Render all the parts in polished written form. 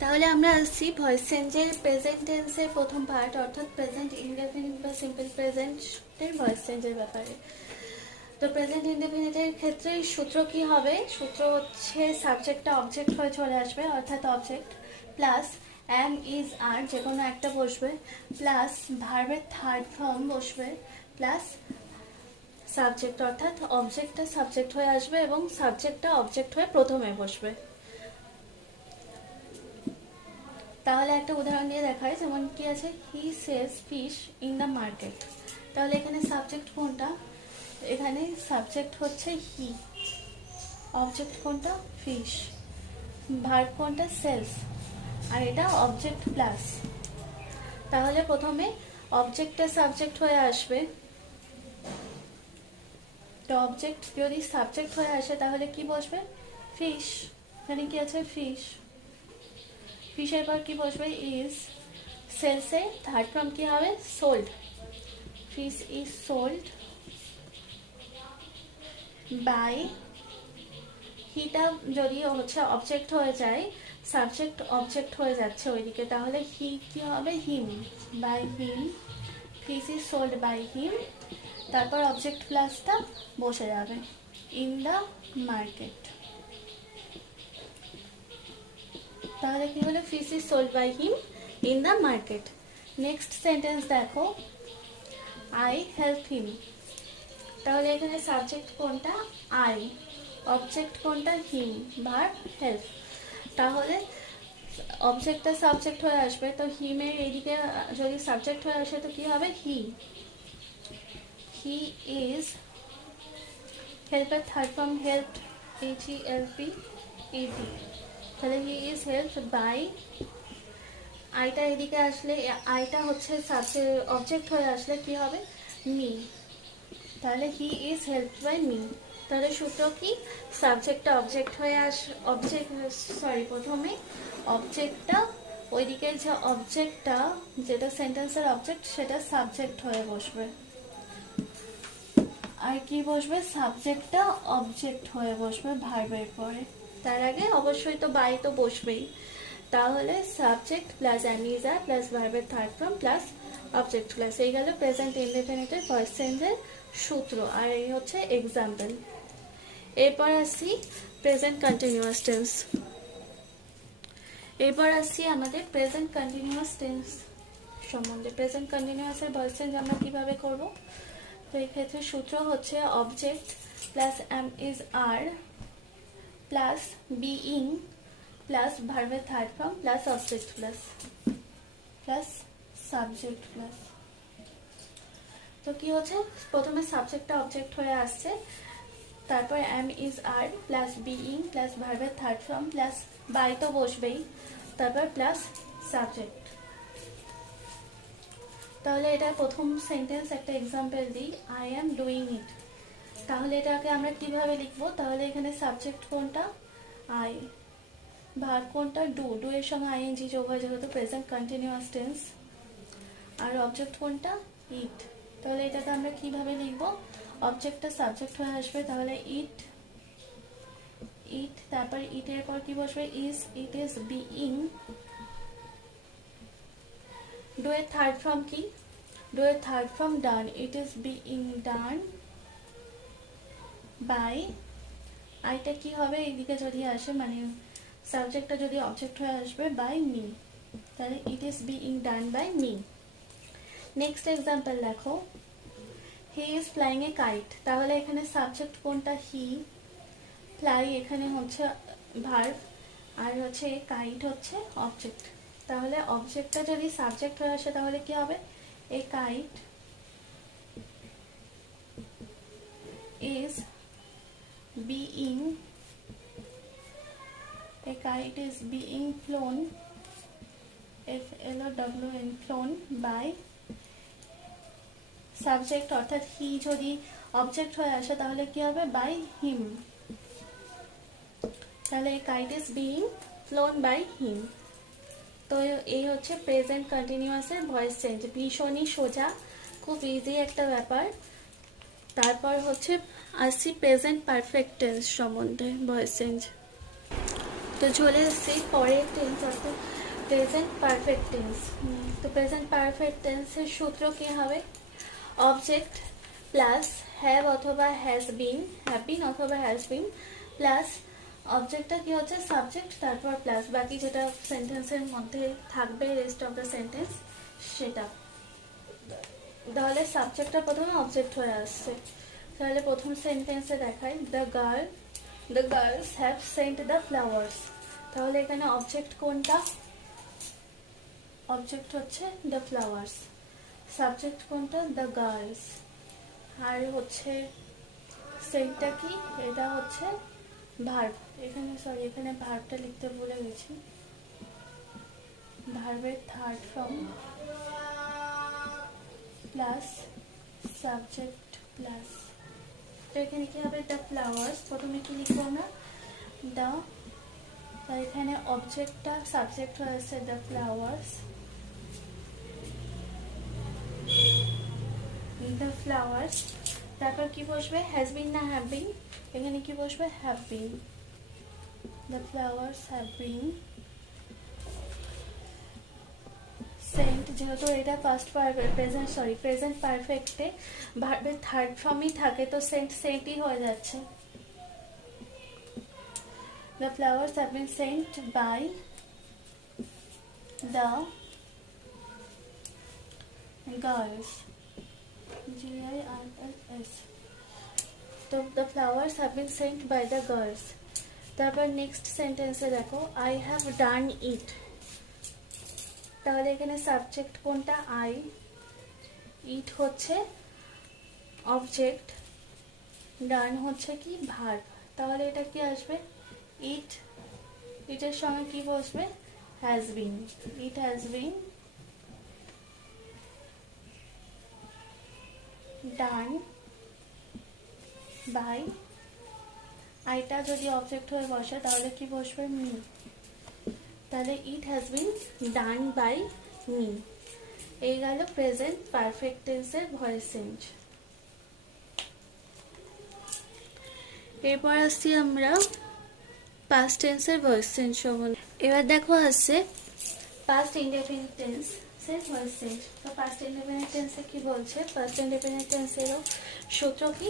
তাহলে আমরা আসছি ভয়েস চেঞ্জের প্রেজেন্ট টেন্সের প্রথম পার্ট, অর্থাৎ প্রেজেন্ট ইনডেফিনিট বা সিম্পল প্রেজেন্টের ভয়েস চেঞ্জের ব্যাপারে। তো প্রেজেন্ট ইনডেফিনিটের ক্ষেত্রে সূত্র কি হবে? সূত্র হচ্ছে সাবজেক্টটা অবজেক্ট হয়ে চলে আসবে, অর্থাৎ অবজেক্ট প্লাস এম ইজ আর যে কোনো একটা বসবে, প্লাস ভার্বের থার্ড ফর্ম বসবে, প্লাস সাবজেক্ট, অর্থাৎ অবজেক্টটা সাবজেক্ট হয়ে আসবে এবং সাবজেক্টটা অবজেক্ট হয়ে প্রথমে বসবে। তাহলে একটা উদাহরণ দিয়ে দেখাই, যেমন কি আছে, হি সেজ ফিশ ইন দ্য মার্কেট। তাহলে এখানে সাবজেক্ট কোনটা? এখানে সাবজেক্ট হচ্ছে হি, অবজেক্ট কোনটা? ফিশ, ভার্ব কোনটা? সেলস, আর এটা অবজেক্ট প্লাস। তাহলে প্রথমে অবজেক্টটা সাবজেক্ট হয়ে আসবে। তো অবজেক্ট যদি সাবজেক্ট হয়ে আসে তাহলে কি বসবে? ফিশ। এখানে কি আছে? ফিশ। ফিশের পর কি বসবে? ইজ। সেলসে থার্ড ফর্ম কি হবে? Sold. Fish is sold by. হিটা যদি হচ্ছে অবজেক্ট হয়ে যায়, সাবজেক্ট অবজেক্ট হয়ে যাচ্ছে ওইদিকে, তাহলে হি কি হবে? Him. By him, fish is sold by him, তারপর অবজেক্ট প্লাসটা বসে যাবে, ইন দ্য মার্কেট। তাহলে কি হলো? Fish is sold by him in the market. Next sentence দেখো, আই হেল্প হিম। তাহলে এখানে সাবজেক্ট কোনটা? আই, অবজেক্ট কোনটা? Him, verb help. তাহলে অবজেক্টটা সাবজেক্ট হয়ে আসবে, তো হিমের এইদিকে যদি সাবজেক্ট হয়ে আসে তো কি হবে? হি। হি ইজ, হেল্পের third form help, HELP ED। তাহলে হি ইজ হেল্প বাই, আইটা এদিকে আসলে, আইটা হচ্ছে সাবজেক্ট অবজেক্ট হয়ে আসলে কি হবে? মি। তাহলে he is help by me. তাহলে সূত্র কি? সাবজেক্টটা অবজেক্ট হয়ে অবজেক্ট, সরি, প্রথমে অবজেক্টটা ওইদিকে, যে অবজেক্টটা যেটা সেন্টেন্সের অবজেক্ট সেটা সাবজেক্ট হয়ে বসবে, আর কি বসবে? সাবজেক্টটা অবজেক্ট হয়ে বসবে ভার্বের পরে। তার আগে অবশ্যই তো বাই তো বসবেই। তাহলে সাবজেক্ট প্লাস অ্যামিজা প্লাস ভার্বের third form plus object plus, এই গেল প্রেজেন্ট ইনডেফিনিটের ভয়েস চেঞ্জের সূত্র, আর এই হচ্ছে এক্সাম্পল। এরপর আসি প্রেজেন্ট কন্টিনিউয়াস টেন্স। এরপর আসছি আমাদের প্রেজেন্ট কন্টিনিউয়াস টেন্স সম্বন্ধে। প্রেজেন্ট কন্টিনিউয়াসের ভয়েস চেঞ্জ আমরা কিভাবে করব? তো এই ক্ষেত্রে সূত্র হচ্ছে object plus am is are plus being plus ভার্বের third form plus object plus plus subject plus. তো কি হচ্ছে? প্রথমে সাবজেক্টটা অবজেক্ট হয়ে আসছে, তারপর am is are plus being plus ভার্বের থার্ড ফর্ম প্লাস বাই তো বসবেই, তারপর প্লাস সাবজেক্ট। তাহলে এটা প্রথম সেন্টেন্স একটা এক্সাম্পল দিই, আই এম ডুইং ইট। তাহলে এটাকে আমরা কিভাবে লিখবো? তাহলে এখানে সাবজেক্ট কোনটা? আই, ভার্ব কোনটা? ডু। ডু এর সঙ্গে আইএনজি যোগ হয় যেহেতু প্রেজেন্ট কন্টিনিউয়াস টেন্স। আর অবজেক্ট কোনটা? ইট। তাহলে এটাকে আমরা কিভাবে লিখবো? অবজেক্টটা সাবজেক্ট হয়ে আসবে, তাহলে ইট, ইট, তারপর ইটের পর কি বসবে? Is, it is being. Do এর থার্ড ফর্ম কি? ডু এর third form done, it is being done by, আইটা কি হবে? এইদিকে যদি আসে, মানে সাবজেক্টটা যদি অবজেক্ট হয়ে আসবে, বাই মি। তাহলে it is being done by me. Next example দেখো, he is flying a kite. তাহলে এখানে সাবজেক্ট কোনটা? হি, ফ্লাই এখানে হচ্ছে ভার্ব, আর হচ্ছে কাইট হচ্ছে অবজেক্ট। তাহলে অবজেক্টটা যদি সাবজেক্ট হয়ে আসে তাহলে কি হবে? A kite is being, a kite is being flown, FLOWN, flown by subject, অর্থাৎ হি যদি অবজেক্ট হয়ে আসে তাহলে কি হবে? By him. তাহলে a kite is being flown by him। তো এই হচ্ছে প্রেজেন্ট কন্টিনিউয়াসের ভয়েস চেঞ্জ, ভীষণই সোজা, খুব ইজি একটা ব্যাপার। তারপর হচ্ছে আসছি প্রেজেন্ট পারফেক্ট টেন্স সম্বন্ধে ভয়েস চেঞ্জ। তো চলে এসছি পরের টেন্স, অর্থাৎ প্রেজেন্ট পারফেক্ট টেন্স। তো প্রেজেন্ট পারফেক্ট টেন্সের সূত্র কি হবে? অবজেক্ট প্লাস হ্যাভ অথবা হ্যাজ বিন, অথবা হ্যাজ বিন, প্লাস অবজেক্টটা কি হচ্ছে সাবজেক্ট, তারপর প্লাস বাকি যেটা সেন্টেন্সের মধ্যে থাকবে রেস্ট অফ দ্য সেন্টেন্স সেটা। তাহলে সাবজেক্টটা প্রথমে অবজেক্ট হয়ে আসছে। তাহলে প্রথম সেন্টেন্সে দেখাই the girls have sent the flowers. তাহলে এখানে অবজেক্ট কোনটা? অবজেক্ট হচ্ছে দ্য ফ্লাওয়ার্স, সাবজেক্ট কোনটা? The girls. আর হচ্ছে সেন্টটা কি? এটা হচ্ছে ভার্ব। এখানে ভার্বটা লিখতে ভুলে গেছি, ভার্বের third form plus subject plus. তো এখানে কি হবে? The flowers. প্রথমে কি লিখবো আমরা? দ্য, এখানে অবজেক্টটা সাবজেক্ট হয়ে আসছে দ্য ফ্লাওয়ার্স, দ্য ফ্লাওয়ার্স। তারপর কি বসবে? হ্যাজ বিন না হ্যাভ বিন? এখানে কি বসবে? Have been. The flowers have been sent. যেহেতু এটা প্রেজেন্ট পারফেক্টে ভার্বের থার্ড ফর্মই থাকে, তো সেন্টই হয়ে যাচ্ছে। The flowers have been sent by the girls. Girls. তো the flowers have been sent by the girls. তারপর নেক্সট সেন্টেন্সে দেখো I have done it। তাহলে এখানে সাবজেক্ট কোনটা? I, ইট হচ্ছে অবজেক্ট, ডান হচ্ছে কি? ভার্ব। তাহলে এটা কি আসবে? ইটের সঙ্গে কি বসবে? Has been. It has been done by, আইটা যদি অবজেক্ট হয়ে বসে তাহলে কি বসবে? মি। তাহলে it has been done by me. এই গেল প্রেজেন্ট পারফেক্ট টেন্সের ভয়েস চেঞ্জ। এরপর আসছি আমরা পাস্ট টেন্সের ভয়েস চেঞ্জ সম্বন্ধে। এবার দেখো আসছে পাস্ট ইনডেফিনিট টেন্সের ভয়েস চেঞ্জ। তো পাস্ট ইনডেফিনিট টেন্সে কি বলছে? পাস্ট ইনডেফিনিট টেন্সেরও সূত্র কি?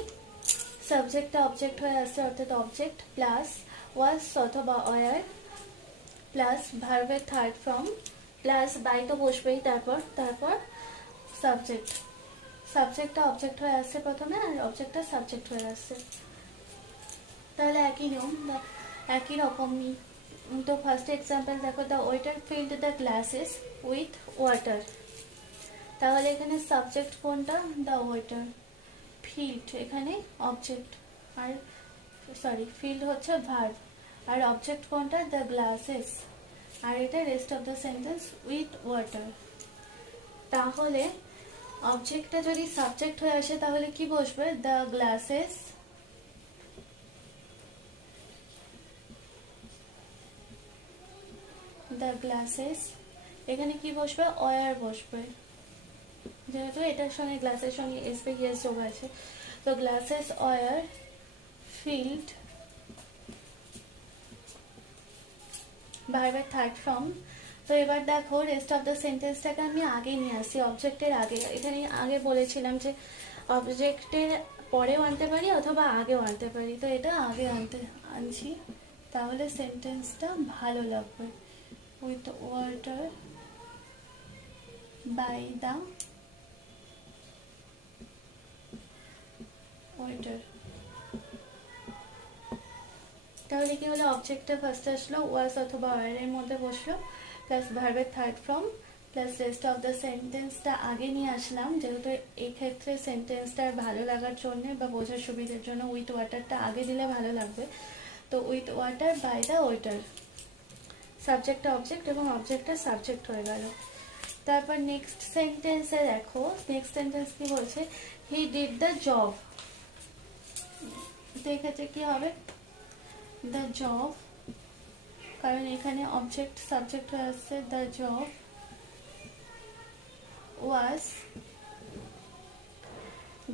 সাবজেক্টটা অবজেক্ট হয়ে আসছে, অর্থাৎ অবজেক্ট প্লাস ওয়াজ অথবা ওয়ার প্লাস ভার্বের থার্ড ফর্ম প্লাস বাই তো বসবেই, তারপর সাবজেক্টটা অবজেক্ট হয়ে আসছে প্রথমে, আর অবজেক্টটা সাবজেক্ট হয়ে আসছে। তাহলে একই নিয়ম, একই রকমই। তো ফার্স্ট এক্সাম্পল দেখো the waiter field the glasses with water. তাহলে এখানে সাবজেক্ট কোনটা? The waiter. ফিল্ড এখানে অবজেক্ট, আর ফিল্ড হচ্ছে ভার্ব, আর অবজেক্ট কোনটা? দ্য গ্লাসেস, আর এটা rest of the sentence with water. তাহলে অবজেক্টটা যদি সাবজেক্ট হয়ে আসে তাহলে কি বসবে? The glasses, the glasses. এখানে কি বসবে? ওয়ার বসবে, যেহেতু এটার সঙ্গে গ্লাসের সঙ্গে এসপিএস যোগ আছে। তো গ্লাসেস ওয়ার ফিল্ড, ভার্বের থার্ড ফর্ম। তো এবার দেখো রেস্ট অফ দ্য সেন্টেন্সটাকে আমি আগে নিয়ে আসছি, অবজেক্টের আগে। এখানে আগে বলেছিলাম যে অবজেক্টের পরেও আনতে পারি অথবা আগেও আনতে পারি, তো এটা আগে আনছি, তাহলে সেন্টেন্সটা ভালো লাগবে। With water by the waiter. তাহলে কি হলো? অবজেক্টটা ফার্স্ট আসলো, ওয়াজ অথবা ওয়ার এর মধ্যে বসলো, প্লাস ভার্বের third form plus rest of the সেন্টেন্সটা আগে নিয়ে আসলাম, যেহেতু এই ক্ষেত্রে সেন্টেন্সটা ভালো লাগার জন্য বা বোঝার সুবিধার জন্য উইথ ওয়াটারটা আগে দিলে ভালো লাগবে। তো with water by the waiter, সাবজেক্টটা অবজেক্ট এবং অবজেক্টটা সাবজেক্ট হয়ে গেল। তারপর নেক্সট সেন্টেন্সে দেখো, নেক্সট সেন্টেন্স কি বলছে? He did the job. তো এক্ষেত্রে কি হবে? দ্য জব, কারণ এখানে অবজেক্ট সাবজেক্ট হয়ে আসছে। দ্য জব ওয়াজ,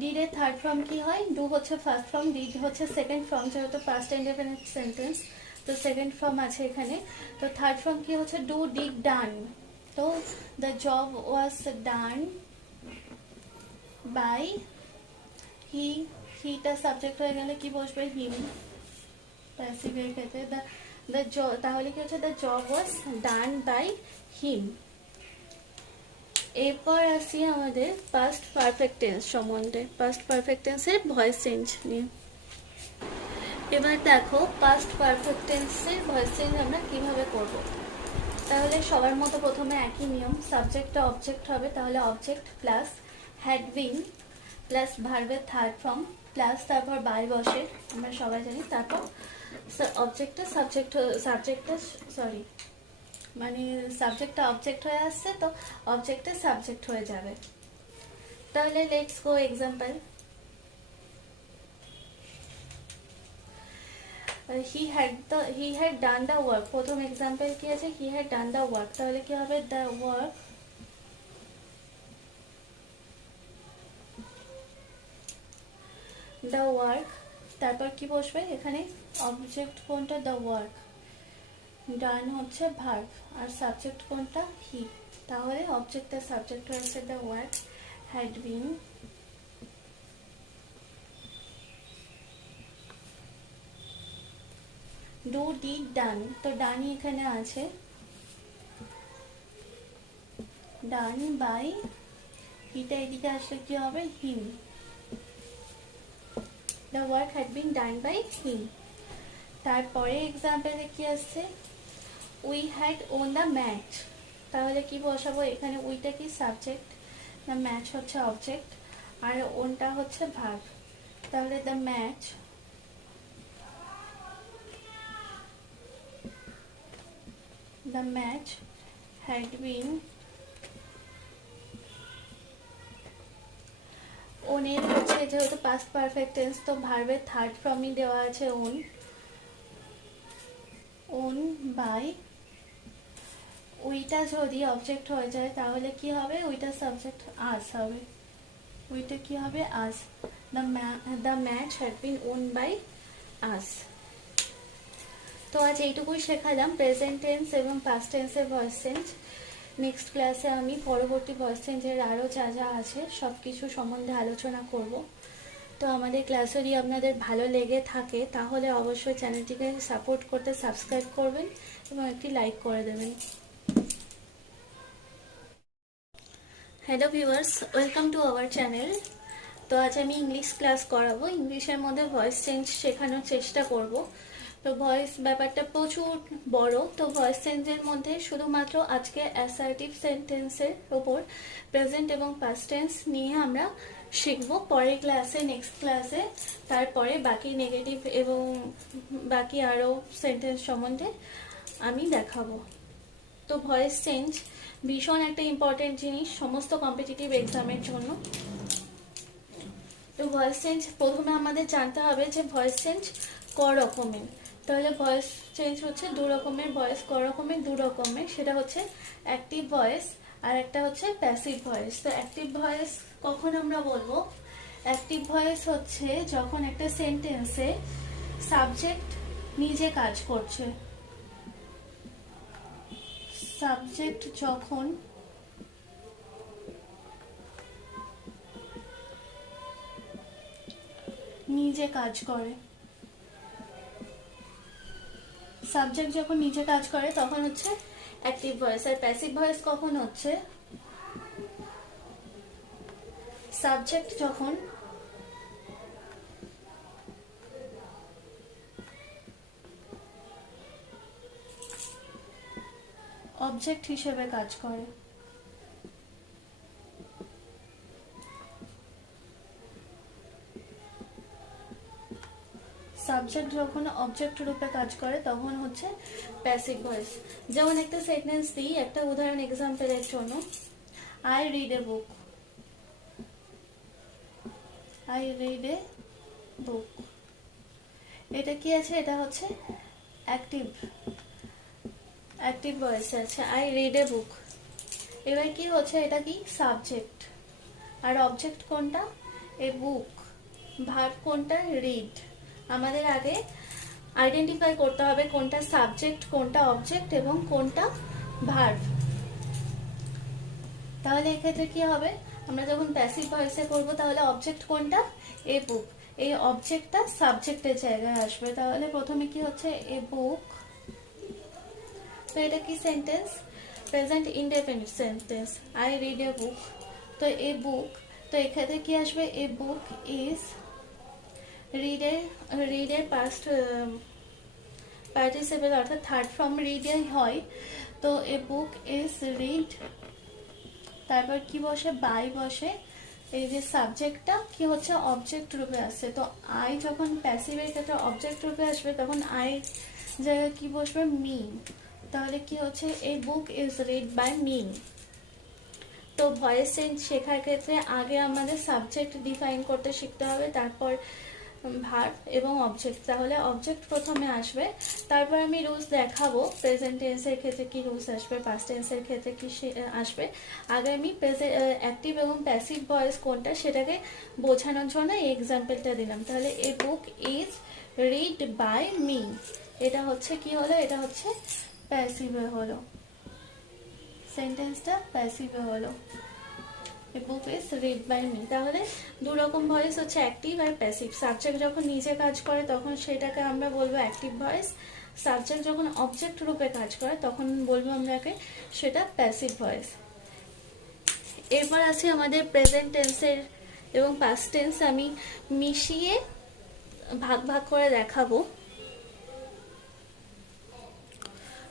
ডিড এর থার্ড ফর্ম কি হয়? ডু হচ্ছে ফার্স্ট ফর্ম, ডিড হচ্ছে সেকেন্ড ফর্ম, যেহেতু পাস্ট ইনডেফিনিট সেন্টেন্স। তো সেকেন্ড ফর্ম আছে এখানে। তো থার্ড ফর্ম কি হচ্ছে, ডু ডিড ডান। তো the job was done by he, হিটা সাবজেক্ট হয়ে গেলে কি বসবে, হিম প্যাসিভের ক্ষেত্রে। তাহলে কি হচ্ছে, the job was done by him. এরপর আসি আমাদের পাস্ট পারফেক্ট টেন্স সম্বন্ধে, পাস্ট পারফেক্ট টেন্সের ভয়েস চেঞ্জ নিয়ে। এবার দেখো পাস্ট পারফেক্ট টেন্সের ভয়েস চেঞ্জ আমরা কিভাবে করব। তাহলে সবার মতো প্রথমে একই নিয়ম, সাবজেক্টটা অবজেক্ট হবে, তাহলে object plus had been plus ভার্বের থার্ড ফর্ম প্লাস তারপর বাই বসে, আমরা সবাই জানি। তারপর অবজেক্টটা মানে সাবজেক্টটা অবজেক্ট হয়ে আসছে, তো অবজেক্টটা সাবজেক্ট হয়ে যাবে। তাহলে let's go example. he had done the work, প্রথম এক্সাম্পল কি আছে, he had done the work, তাহলে কি হবে, the work তারপর কি বসবে এখানে, অবজেক্ট কোনটা, the work, ডান হচ্ছে ভার্ব, আর সাবজেক্ট কোনটা, হি। তাহলে অবজেক্টের সাবজেক্ট হয়েছে the work had been do did done, তো ডানই এখানে আছে, ডান বাই হিটা এদিকে আসলে কি হবে, হিম। The work had been done by him. তারপরে এক্সাম্পলে কি আসছে, we had won the match, তাহলে কি বসাবো এখানে, উইটা কি সাবজেক্ট, দ্য ম্যাচ হচ্ছে অবজেক্ট, আর ওনটা হচ্ছে ভার্ব। তাহলে দ্য ম্যাচ had been, ওনের হচ্ছে যেহেতু পাস্ট পারফেক্ট টেন্স, তো ভার্বের থার্ড ফর্মই দেওয়া আছে ওন বাই, উইটা যদি অবজেক্ট হয়ে যায় তাহলে কি হবে, উইটা সাবজেক্ট আস হবে, উইটা কি হবে, us. The match had been won by us. তো আজ এইটুকুই শেখালাম প্রেজেন্ট টেন্স এবং পাস্ট টেন্সের ভয়েস চেঞ্জ। নেক্সট ক্লাসে আমি পরবর্তী ভয়েস চেঞ্জের আরও যা যা আছে সব কিছু সম্বন্ধে আলোচনা করব। তো আমাদের ক্লাস যদি আপনাদের ভালো লেগে থাকে তাহলে অবশ্যই চ্যানেলটিকে সাপোর্ট করতে সাবস্ক্রাইব করবেন এবং একটি লাইক করে দেবেন। Hello viewers, welcome to our channel. তো আজ আমি ইংলিশ ক্লাস করাবো, ইংলিশের মধ্যে ভয়েস চেঞ্জ শেখানোর চেষ্টা করব। তো ভয়েস ব্যাপারটা প্রচুর বড়, তো ভয়েস চেঞ্জের মধ্যে শুধুমাত্র আজকে অ্যাসার্টিভ সেন্টেন্সের ওপর প্রেজেন্ট এবং পাস্ট টেন্স নিয়ে আমরা শিখব পরের ক্লাসে, নেক্সট ক্লাসে। তারপরে বাকি নেগেটিভ এবং বাকি আরও সেন্টেন্স সম্বন্ধে আমি দেখাবো। তো ভয়েস চেঞ্জ ভীষণ একটা ইম্পর্টেন্ট জিনিস সমস্ত কম্পিটিটিভ এক্সামের জন্য। তো ভয়েস চেঞ্জ প্রথমে আমাদের জানতে হবে যে ভয়েস চেঞ্জ ক রকমের। তাহলে ভয়েস চেঞ্জ হচ্ছে দু রকমের, ভয়েস ক রকমের, দু রকমের, সেটা হচ্ছে অ্যাক্টিভ ভয়েস আর একটা হচ্ছে প্যাসিভ ভয়েস। তো অ্যাক্টিভ ভয়েস কখন আমরা বলবো, অ্যাক্টিভ ভয়েস হচ্ছে যখন একটা সেন্টেন্সে সাবজেক্ট নিজে কাজ করছে, সাবজেক্ট যখন নিজে কাজ করে, সাবজেক্ট যখন নিজে কাজ করে তখন হচ্ছে অ্যাক্টিভ ভয়েস। আর প্যাসিভ ভয়েস কখন হচ্ছে, সাবজেক্ট যখন অবজেক্ট হিসেবে কাজ করে। সাবজেক্ট যখন অবজেক্ট রূপে কাজ করে তখন হচ্ছে প্যাসিভ ভয়েস। যেমন একটা সেন্টেন্স দিই, একটা উদাহরণ এক্সাম্পলের জন্য, I read a book, I read a book, এটা কি আছে, এটা হচ্ছে অ্যাক্টিভ ভয়েস আছে, আই রিড এ বুক। এবার কি হচ্ছে, এটা কি সাবজেক্ট, আর অবজেক্ট কোনটা, এ বুক, ভার্ব কোনটা, রিড। আমাদের আগে আইডেন্টিফাই করতে হবে কোনটা সাবজেক্ট, কোনটা অবজেক্ট এবং কোনটা ভার্ব। তাহলে এক্ষেত্রে কি হবে, আমরা যখন প্যাসিভ ভয়েসে করব তাহলে অবজেক্ট কোনটা, এ বুক, এই অবজেক্টটা সাবজেক্টের জায়গায় আসবে। তাহলে প্রথমে কি হচ্ছে, এ বুক, তো এটা কি sentence, present indefinite sentence, I read a book, তো এ বুক, তো এক্ষেত্রে কি আসবে, এ বুক ইজ রিডের পাস্ট পার্টিসিপেল অর্থাৎ থার্ড ফর্ম রিডে হয়, তো এ বুক ইজ রিড, তারপর কি বসে, বাই বসে, এই যে সাবজেক্টটা কি হচ্ছে অবজেক্ট রূপে আসছে, তো আই যখন প্যাসিভের ক্ষেত্রে অবজেক্ট রূপে আসবে তখন আই জায়গায় কি বসবে, মি, তাহলে কি হচ্ছে, a book is read by me. তো ভয়েস চেঞ্জ শেখার ক্ষেত্রে আগে আমাদের সাবজেক্ট ডিফাইন করতে শিখতে হবে, তারপর ভার্ব এবং অবজেক্ট। তাহলে অবজেক্ট প্রথমে আসবে, তারপর আমি রুলস দেখাবো প্রেজেন্ট টেন্সের ক্ষেত্রে কি রুলস আসবে, পাস্ট টেন্সের ক্ষেত্রে কি আসবে। আগে আমি অ্যাক্টিভ এবং প্যাসিভ ভয়েস কোনটা সেটাকে বোঝানোর জন্য এই এক্সাম্পলটা দিলাম। তাহলে a book is read by me, এটা হচ্ছে কি হলো, এটা হচ্ছে প্যাসিভে হলো, সেন্টেন্সটা প্যাসিভে হলো, a book is read by me. তাহলে দু রকম ভয়েস হচ্ছে, অ্যাক্টিভ আর প্যাসিভ। সাবজেক্ট যখন নিজে কাজ করে তখন সেটাকে আমরা বলবো অ্যাক্টিভ ভয়েস, সাবজেক্ট যখন অবজেক্ট রূপে কাজ করে তখন বলবো আমরাকে সেটা প্যাসিভ ভয়েস। এরপর আছে আমাদের প্রেজেন্ট টেন্সের এবং পাস্ট টেন্স, আমি মিশিয়ে ভাগ ভাগ করে দেখাবো।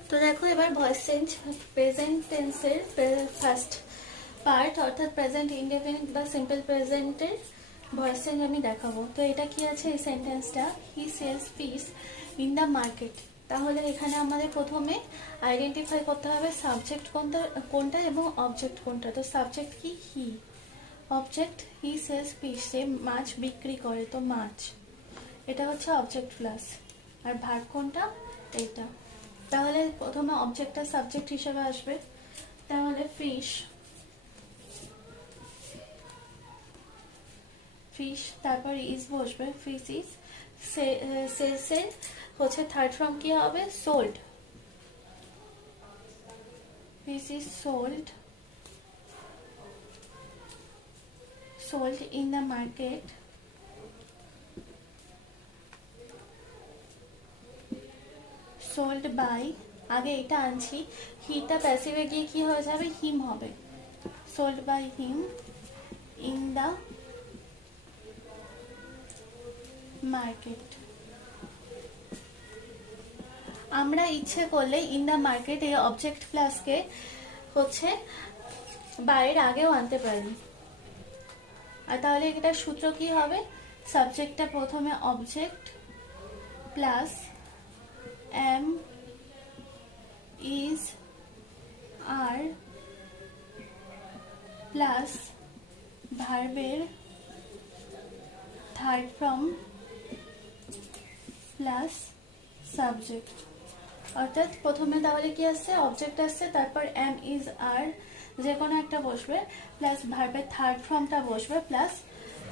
তো দেখো এবার ভয়েস চেঞ্জ প্রেজেন্ট টেন্সের ফার্স্ট পার্ট অর্থাৎ প্রেজেন্ট ইনডেফিনিট বা সিম্পল প্রেজেন্টের ভয়েস চেঞ্জ আমি দেখাবো। তো এটা কি আছে, এই সেন্টেন্সটা, he sells fish in the market. তাহলে এখানে আমাদের প্রথমে আইডেন্টিফাই করতে হবে সাবজেক্ট কোনটা কোনটা এবং অবজেক্ট কোনটা। তো সাবজেক্ট কি, হি, অবজেক্ট হি সেলস ফিশ, সে মাছ বিক্রি করে, তো মাছ, এটা হচ্ছে অবজেক্ট প্লাস, আর ভার্ব কোনটা, এইটা। তাহলে প্রথমে অবজেক্টটা সাবজেক্ট হিসেবে আসবে, তাহলে ফিশ, ফিশ, তারপর ইজ বসবে, ফিশ ইজ, সেলসের হচ্ছে থার্ড ফর্ম কি হবে, sold, fish is sold, sold in the market, sold by, আগে এটা আনছি, হিটা প্যাসিভে গিয়ে কি হয়ে যাবে, হিম হবে, sold by him in the market. আমরা ইচ্ছে করলে ইন দ্য মার্কেট এই অবজেক্ট প্লাসকে হচ্ছে বাইরের আগেও আনতে পারি, আর তাহলে এটা সূত্র কি হবে, সাবজেক্টটা প্রথমে object plus am is are plus ভার্বের থার্ড ফর্ম প্লাস সাবজেক্ট, অর্থাৎ প্রথমে তাহলে কি আসছে, অবজেক্ট আসছে, তারপর এম ইজ আর যে কোনো একটা বসবে, প্লাস ভার্বের থার্ড ফর্মটা বসবে, প্লাস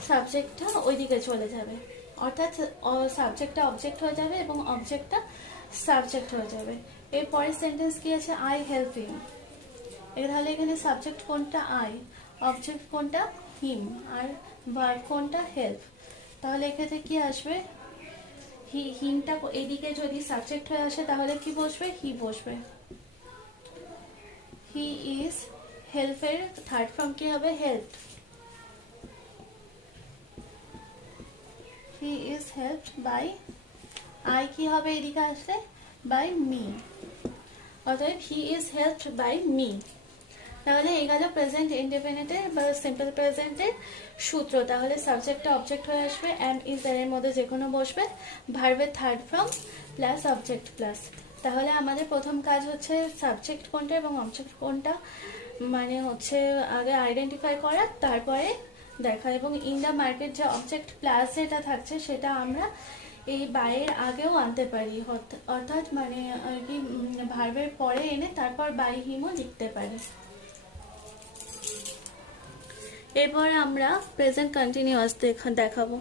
সাবজেক্টটা ওইদিকে চলে যাবে, অর্থাৎ সাবজেক্টটা অবজেক্ট হয়ে যাবে এবং অবজেক্টটা সাবজেক্ট হয়ে যাবে। এরপরের সেন্টেন্স কি আছে, আই হেল্প হিম, তাহলে এখানে সাবজেক্ট কোনটা, আই, অবজেক্ট কোনটা, হিম, আর ভার্ব কোনটা, হেল্প। তাহলে এক্ষেত্রে কি আসবে, হিমটা এদিকে যদি সাবজেক্ট হয়ে আসে তাহলে কি বসবে, হি বসবে, হি ইজ হেল্পের থার্ড ফর্ম কি হবে, help, he is helped by, I কি হবে এদিকে আসলে, বাই মি, অতএব he is helped by me. তাহলে এই গেল প্রেজেন্ট ইনডেফিনিটের বা সিম্পল প্রেজেন্টের সূত্র। তাহলে সাবজেক্টটা অবজেক্ট হয়ে আসবে, এম ইজ এর মধ্যে যে কোনো বসবে, ভার্বের third form plus object plus. তাহলে আমাদের প্রথম কাজ হচ্ছে সাবজেক্ট কোনটা এবং অবজেক্ট কোনটা মানে হচ্ছে আগে আইডেন্টিফাই করা, তারপরে দেখা, এবং ইন দ্য মার্কেট যে অবজেক্ট প্লাস যেটা থাকছে সেটা আমরা এই বাইয়ের আগেও আনতে পারি, অর্থাৎ মানে আর কি ভার্বের পরে এনে তারপর বাই হিমও লিখতে পারি। এরপর আমরা প্রেজেন্ট কন্টিনিউয়াস দেখাবো।